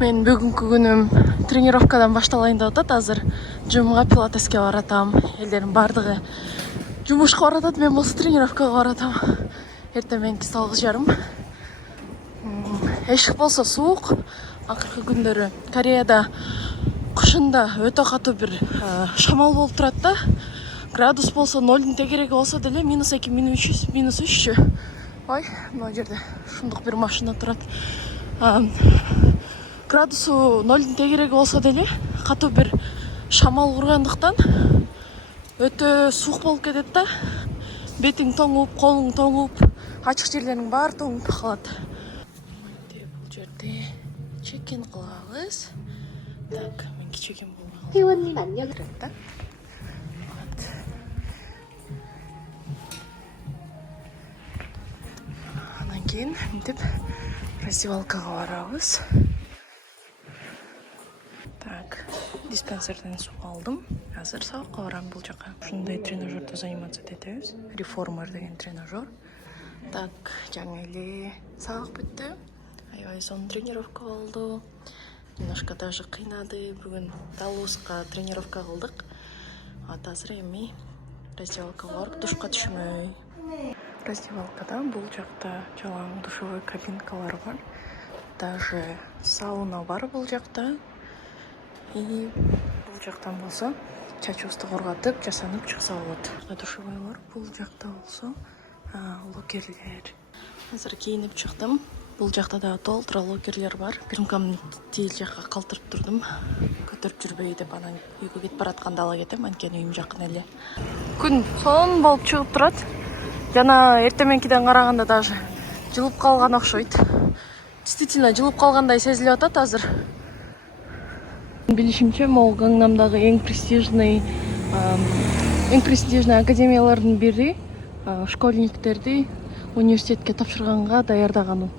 Мен бүгүнкү күнүм тренировкадан башталайын деп атат. Азыр жумга, пилатеске баратам. Элдердин бардыгы жумушка баратат, мен болсо тренировкага баратам. Эртең мененки 9:30. Эшик болсо суук. Акыркы күндөрү Кореяда кышында өтө катуу бир шамал болуп турат да. Градус болсо 0-дун тегереги болсо деле -2, -3. Ой, мына жерде ушундук бир машина турат. Градусу 0-дун тегереги болсо деле катуу бир шамал ургандыктан өтө суук болуп кетет да. Бетиң тоңуп, колуң тоңуп, ачык жерлериң баары тоңуп калат. Бул жерде чекин кылабыз. Так, мен кичегем болмой 회원님 안녕. калдым. Анан кийин мынтип раздевалкага барабыз. Так, диспансерден суу алдым. Азыр сабакка барам бул жака. Ушундай тренажерде заниматься этебиз. Реформер деген тренажер. Так, жаңы эле сабак бүттү. Аябай сонун тренировка болду. Немножко даже кыйнады. Бүгүн талууска тренировка кылдык. Азыр эми раздевалкага барып душка түшмөй. Раздевалкада бул жакта жалаң душевой кабинкалар бар. Даже сауна бар бул жакта. И бул жактан болсо чачыбызды корготуп, жасанып чыкса болот. Душевой бар. Бул жакта болсо локерлер. Азыр кийинип чыктым. Бул жакта да толтура локерлер бар. Сумкамды тил жакка калтырып турдум. Көтөрүп жүрбөй деп анан үйгө кетип баратканда ала кетем, анткени үйүм жакын эле. Күн сонун болуп чыгып турат. Жана эртең мененкиден караганда даже жылып калган окшойт. Действительно жылып калгандай сезилип атат азыр. Билишимче, могу Гангнамдагы эң престижный академиялардын бири школьниктерди университетке тапшырганга даярдаган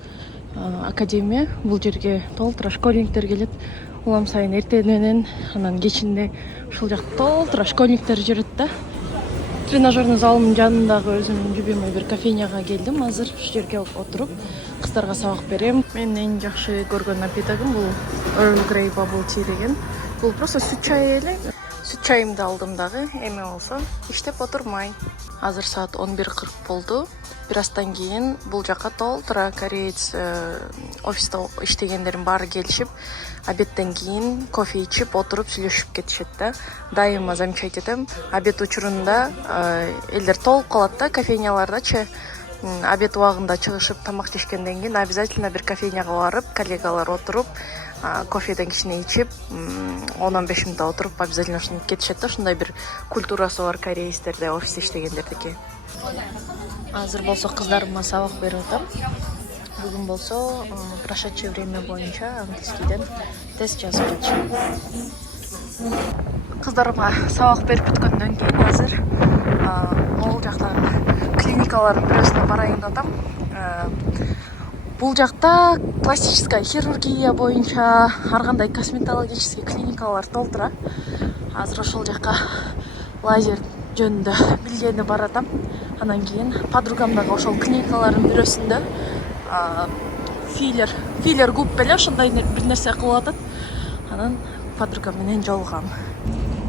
академия. Бул жерге толтура школьниктер келет. Улам сайын эртең менен, анан кечинде ушул жакта толтура школьниктер жүрөт да. Тренажерный залымдын жанындагы өзүмдүн любимый бир кофейняга келдим. Азыр ушул жерге отуруп кыздарга сабак берем. Мен эң жакшы көргөн напитогум бул Earl Grey Bubble Tea деген. Бул просто сүт чай эле. Сүт чайымды алдым дагы, эми болсо иштеп отурмай. Азыр саат 11:40 болду. Бир аздан кийин бул жака толтура кореец офиста иштегендердин баары келишип, обедтен кийин кофе ичип, отуруп сүйлөшүп кетишет да. Дайыма замечать этем, обед учурунда элдер толуп калат да, кофейнялардачы. Обед убагында чыгышып тамак жешкенден кийин обязательно бир кофейняга барып, коллегалар отуруп, кофеден кичине ичип, 10-15 мүнөт отуруп обязательно ушинтип кетишет да. Ушундай бир культурасы бар корейцтерде, офисте иштегендердики. Азыр болсо кыздарыма сабак берип атам. Бүгүн болсо прошедшее время боюнча английскийден тест жазып жатышам. Кыздарыма сабак берип бүткөндөн кийин азыр могул жактагы клиникалардын бирөөсүнө барайын деп атам. Бул жакта пластическая хирургия боюнча ар кандай косметологический клиникалар толтура. Азыр ошол жака лазер жөнүндө билгени баратам. Анан кийин подругам дагы ошол клиникалардын бирөөсүндө филлер губ беле ошондой бир нерсе кылып атат. Анан подругам менен жолугам.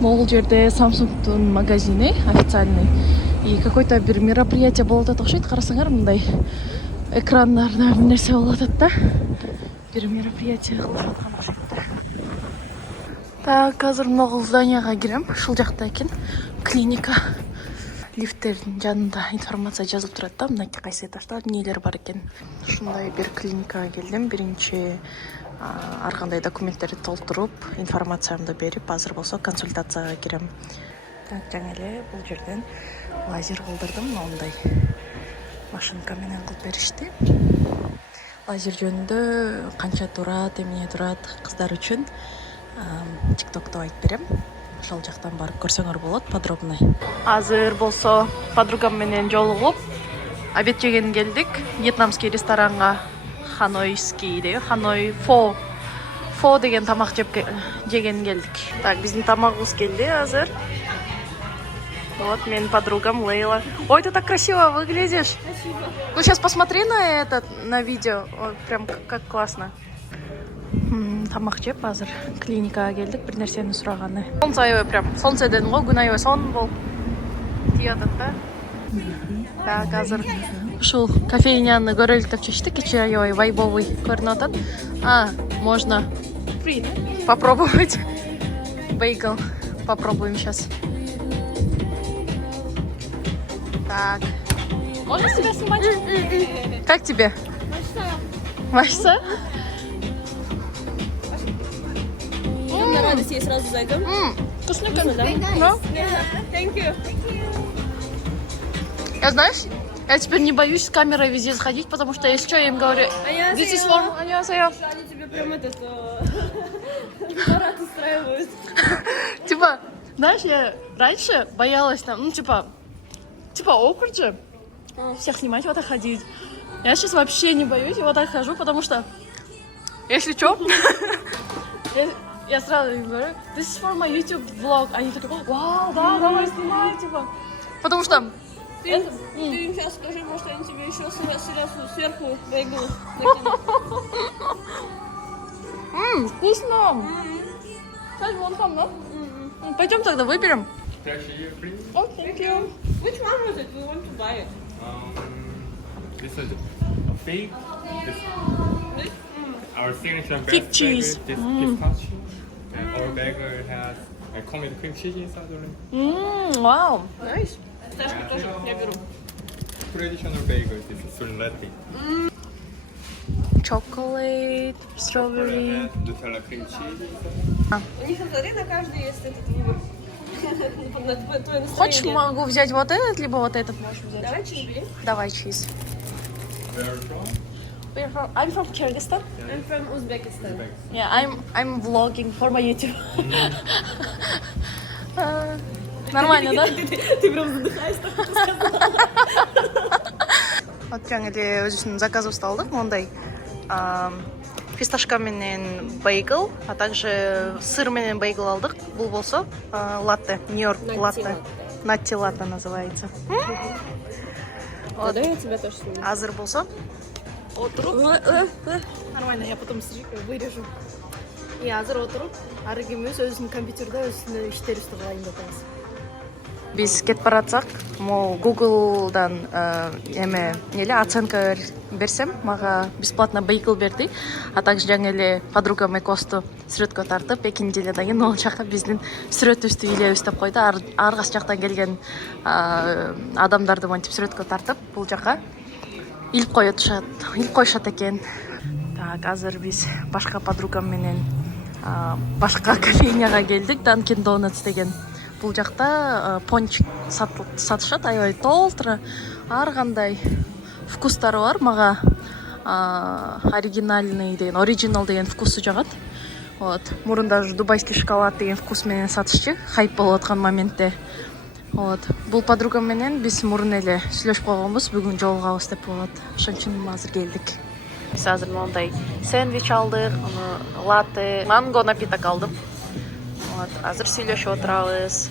Могул жерде Samsung'дун магазини официальный. И какой-то бир мероприятие болуп атат окшойт. Карасаңар, мындай экрандарда бир нерсе болуп атат да. Бир мероприятие кылып аткан окшойт да. Так, азыр могул зданияга кирем. Ушул жакта экен клиника. Лифттердин жанында информация жазылып турат да, мынакей кайсы этажда эмнелер бар экен. Ушундай бир клиникага келдим. Биринчи ар кандай документтерди толтуруп, информациямды берип, азыр болсо консультацияга кирем. Так, жаңы эле бул жерден лазер кылдырдым, мындай машинка менен кылып беришти. Лазер жөнүндө канча турат, эмне турат кыздар үчүн TikTok'то айтып берем. Ошол жактан барып көрсөңөр болот подробный. Азыр болсо подругам менен жолугуп обед жеген келдик. Вьетнамский ресторанга Ханойский деп, Ханой фо деген тамак жеген келдик. Так, биздин тамагыбыз келди азыр. Вот, мен подругам Лейла. Ой, ты так красиво выглядишь. Спасибо. Ну, сейчас посмотри на видео. Ой, прям как классно. тамак жеп азыр клиникага келдик, бир нерсени сураганы. Солнце аябай прям, солнце дедим го, күн аябай сон болуп тиятат да. Так, азыр ушул кофейняны көрөлүк деп чечтик, кечээ аябай вайбовый көрүнүп атат. Можно попробовать бейгл. Попробуем сейчас. Так. Можно себя снимать? Как тебе? Машса? На радость ей сразу зайдем. Вкусненько, да? Да. Thank you. Я, знаешь, я теперь не боюсь с камерой везде сходить, потому что если что, я им говорю, this is for... Annyeonghaseyo. Они тебе прям парад устраивают. Типа, знаешь, я раньше боялась там, ну, типа awkward же, всех снимать, вот так ходить. Я сейчас вообще не боюсь, и вот так хожу, потому что, если что, я сразу им говорю, this is for my YouTube vlog. Они такие, вау, да, давай снимай, типа. Потому что... Ты им сейчас скажи, может, они тебе еще сверху бейгл накинут. Вкусно. Сейчас вон там, да? Пойдем тогда выберем. Thank you. Which one was it? We want to buy it. This is a fig. This, our signature Fig best cheese. burger, this pistachio. And our burger has come with cream cheese inside already. Вау. Nice. Сташку тоже, я беру. Traditional bagel. This is surletti. Chocolate, strawberry. Nutella cream cheese. У них, смотри, на каждый есть этот выбор. На твое Хочешь, настроение. могу взять вот этот, либо вот этот можешь взять. Давай чиз бери. Давай чиз. Where are you from? I'm from Kyrgyzstan. I'm from Uzbekistan. Yeah, I'm vlogging for my YouTube. Нормально, да? Ты прям задыхаешься. Вот жаңа эле өзүбүздүн заказыбызды алдык, мондай фисташка менен бейгл, а также сыр менен бейгл алдык. Бул болсо латте, Нью-Йорк латте. Натти латте называется. Да, я тебя тоже сниму. Азыр болсо отуруп. Нормально, я потом вырежу. И азыр отуруп, ары ким өзүнүн компьютерде өзүнүн иштерибизди кылайын деп атабыз. Биз кетип баратсак, могу Google'дан оценка берсем, мага бесплатно бейгл берди, а также жаңы эле подругам экосту сүрөткө тартып, экинчи эле дагы ал жака биздин сүрөтүбүздү үйлөбүз деп койду. Ар кайсы жактан келген адамдарды монтип сүрөткө тартып, бул жака илип коюшат экен. Так, азыр биз башка подругам менен башка кофейняга келдик, Dunkin Donuts деген. Бул жакта пончик сатышат, аябай толтура, ар кандай вкустары бар. Мага оригинал деген вкусу жагат. Вот. Мурун даже дубайский шоколад деген вкус менен сатышчу, хайп болуп аткан моментте. Вот. Бул подругам менен биз мурун эле сүйлөшүп койгонбуз, бүгүн жолугабыз деп болот. Ошон үчүн азыр келдик. Биз азыр мондай сэндвич алдык, латте, манго напиток алдым. Вот, азыр сүйлөшүп отурабыз.